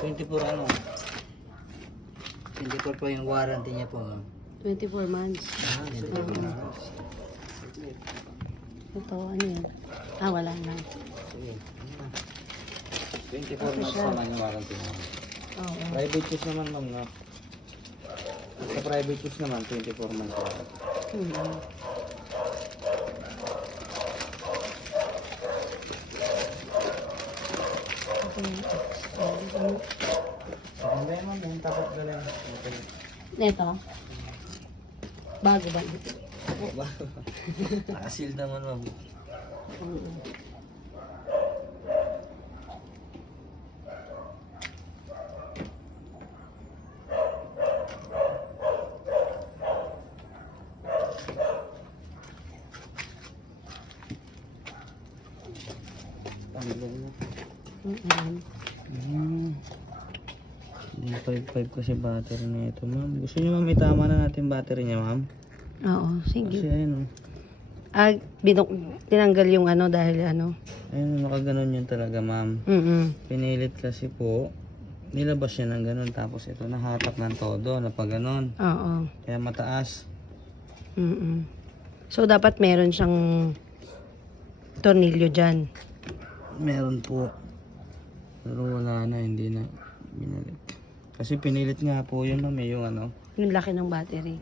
24 ano? 24 po yung warranty niya po, ma'am. 24 months. 24 months. Ito, ano yan? Ah, wala na. Sige. 24 months naman yung warranty niya. Oo. Private use naman, ma'am, no? Sa private use naman, 24 months warranty. Maganda yan, ma'am. Yung tapat na lang. Ito? Bago ba? Oo ba? Nakasil naman, ma'am. Pangilin mo. 5.5 kasi battery na ito, ma'am. Gusto niyo, ma'am, itama na natin battery niya, ma'am? Oo, Kasi sige. ayun, Ah, tinanggal yung ano dahil ano. ayun, nakaganon yun talaga, ma'am. Pinilit kasi po, nilabas siya ng ganon. Tapos ito, nahatak ng todo, na pag ganon. Oo. Kaya mataas. So, dapat meron siyang tornilyo dyan. Meron po. Pero wala na, hindi na binalik. Kasi pinilit nga po yun, ma'am, yung ano. Yung laki ng battery.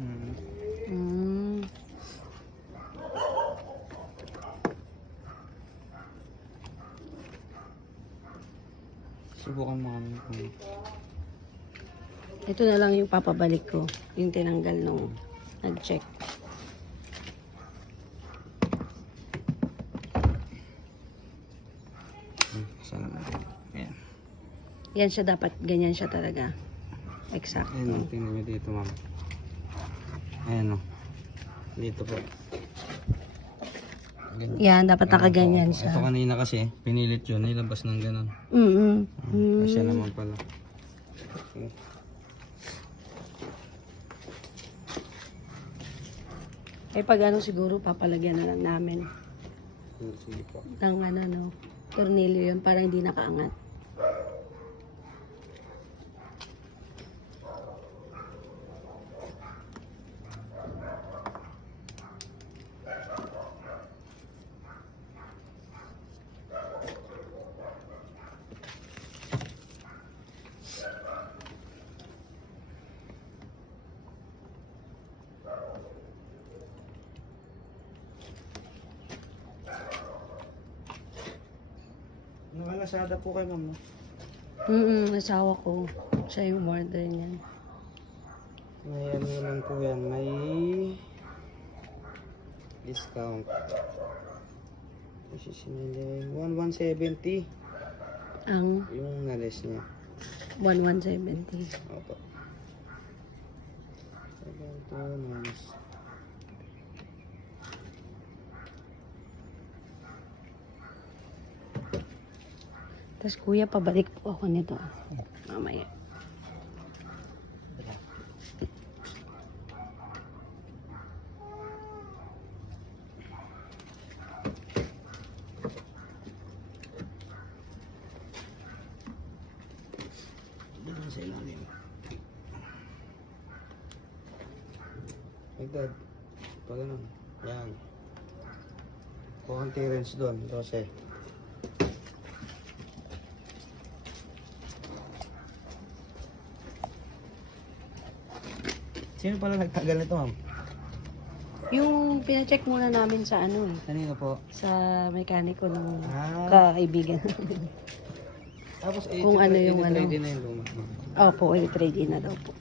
Subukan mo kami kung... Ito na lang yung papabalik ko. Yung tinanggal nung nag-check. Sana mo. Ayan. Yan siya dapat. Ganyan siya talaga. Exact. Ayan, tingnan nyo dito, ma'am. Ayan, o. Dito po. Ganyan. Yan, dapat nakaganyan siya. Ito kanina kasi, pinilit yun, nilabas ng ganon. Kasi naman pala. Okay. Eh pag ano siguro papalagyan na lang namin Sige po. ng ano no, tornilyo yun para hindi nakaangat. Nakalasada po kayo, ma'am, no? Asawa ko. Siya yung order niyan. May ano naman po yan, may discount. Kasi sinilin, 1170 Ang yung nalis niya. 1170. Opo. 7 minus. Tapos kuya, pabalik po ako nito. Mamaya. Dito sa ilalim. Like that. Pag ganun. Yan. Kuhang clearance doon. 12. Sino pala nagtagal nito, ma'am? Yung pina-check muna namin sa ano eh. Kanino po? Sa mekaniko ng kaibigan. Tapos Kung ano yung ano. ready na yung luma. Opo, i-trade in na daw po.